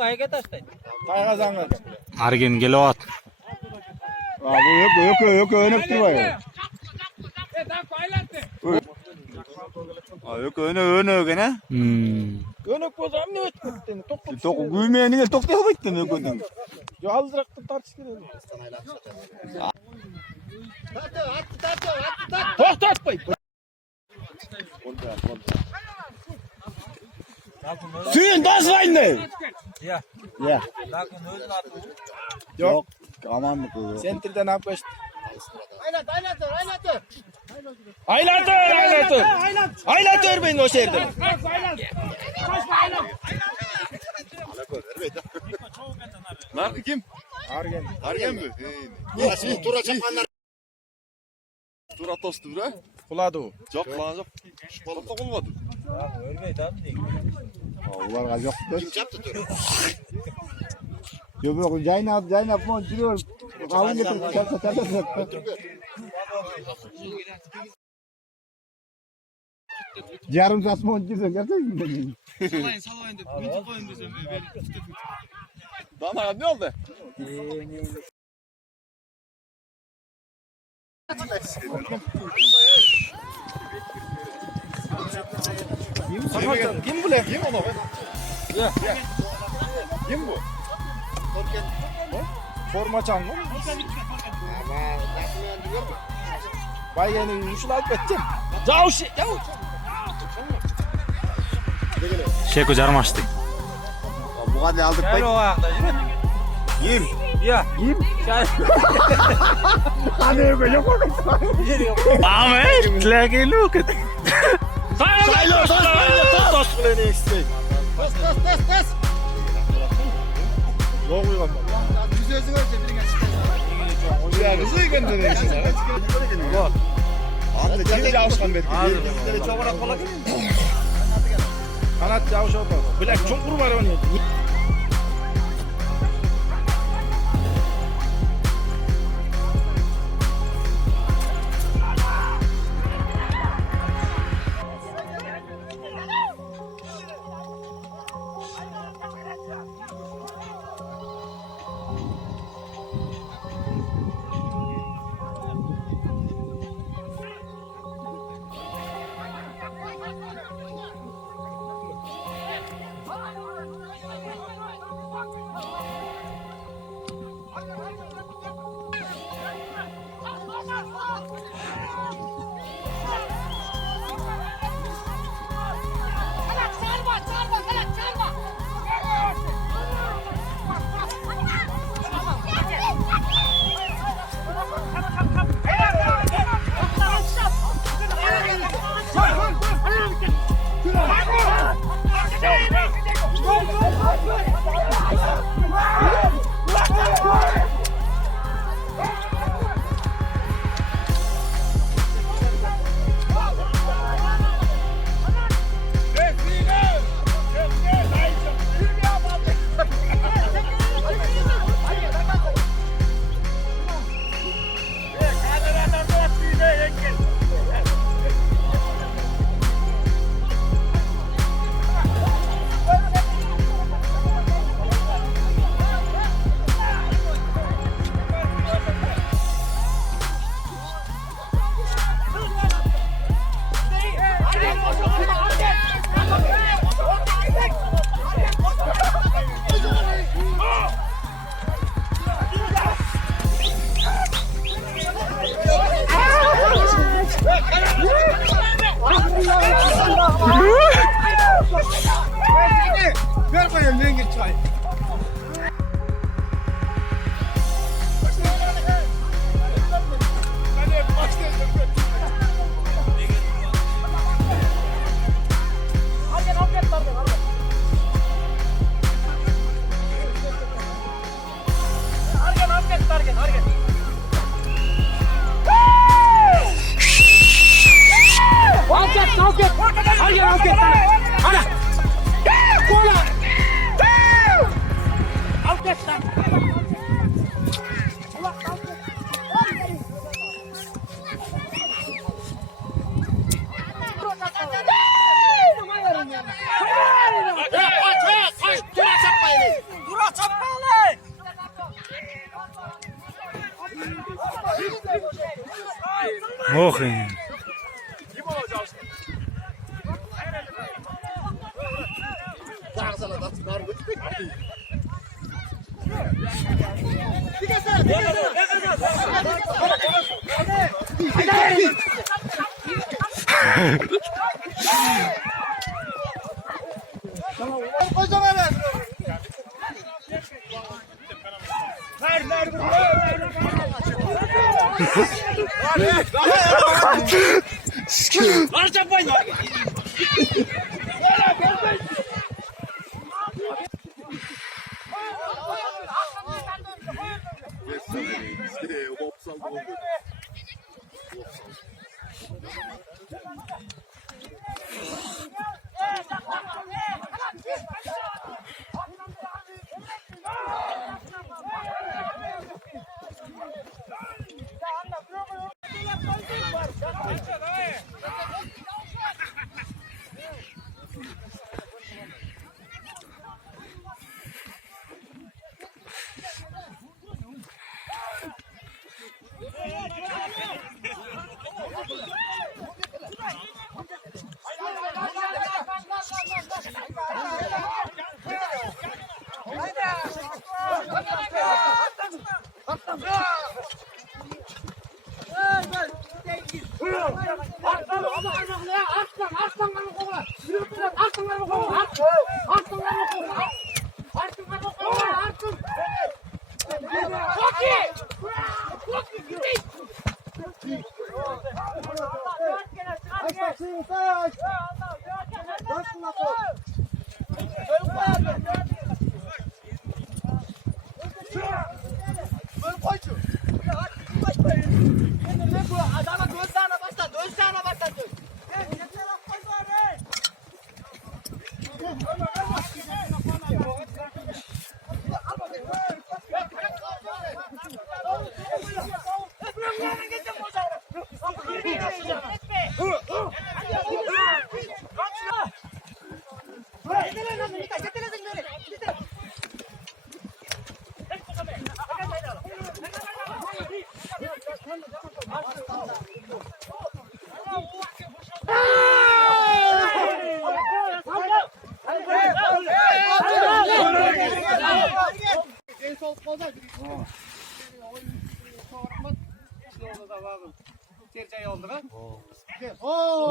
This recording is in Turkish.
qayga tashlaydi? Qayg'azanga. Argen kelyapat. Bu yok önüp durmayı. Yok önü gene. Önüp bozam ne ötmekten? Toku güymeyeni tok yapıydın ökündün. Yo azırakta tartış kereği. To'xtatmay. Suyun taslayın. Ya. Ya. Lakin özün atı. Yok. Amanlık o. Sentrden apkaçtı. Aylatır beni o şehirden. Marka kim? Argen. Argen mi? Yarası tura çapanlar. Tura tostu bura. Kuladı o. Yok lan yok. Şu balıkta olmadı. Ölmeydi abi değil. Ularga yok. Kim çaptı tura? Yok Caynap mı duruyor. Alın getir. Yarım saat mı oncuyorsun gerçekten? Salayın dedi. Minti koyun desem. Bana ne oldu? Kim bu lan? Kim onu? Kim bu? Forma çanlı. Bay yani yuşulayıp ettim. Yavuş. Şeko jarmaştı. Bu kadar aldık Gel o ayakta yürü. Yim. Ya. Yim. Gel. Hadi yok yok. Ahmet, lagi lu ket. Saylo tos kuleni eksik. Tos. Yok uyuyor. Yüzüğü görse birine çıkacak. Ya hızlı gönderiyor işte. Bak. Abi kim yavuşkan belki. Bizlere çok ara kola gelin. Kanat yavuş oldu. Bilek çukur var onun. Ver koyayım lan git çay. Oh ya. Sana da çıkar mı? Oh.